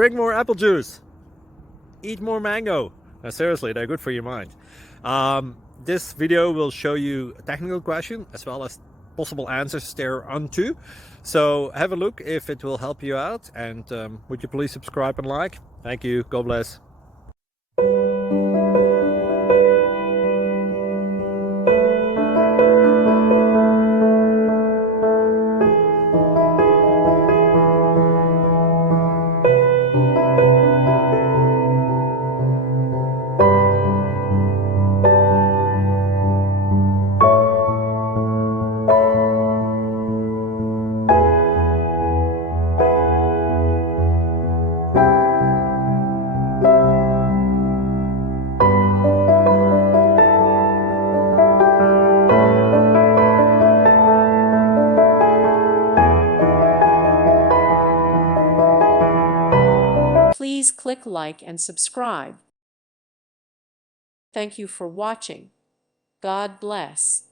Drink more apple juice. Eat more mango. Now, seriously, they're good for your mind. This video will show you a technical question as well as possible answers thereunto. So have a look if it will help you out, and would you please subscribe and like? Thank you. God bless. Please click like and subscribe. Thank you for watching. God bless.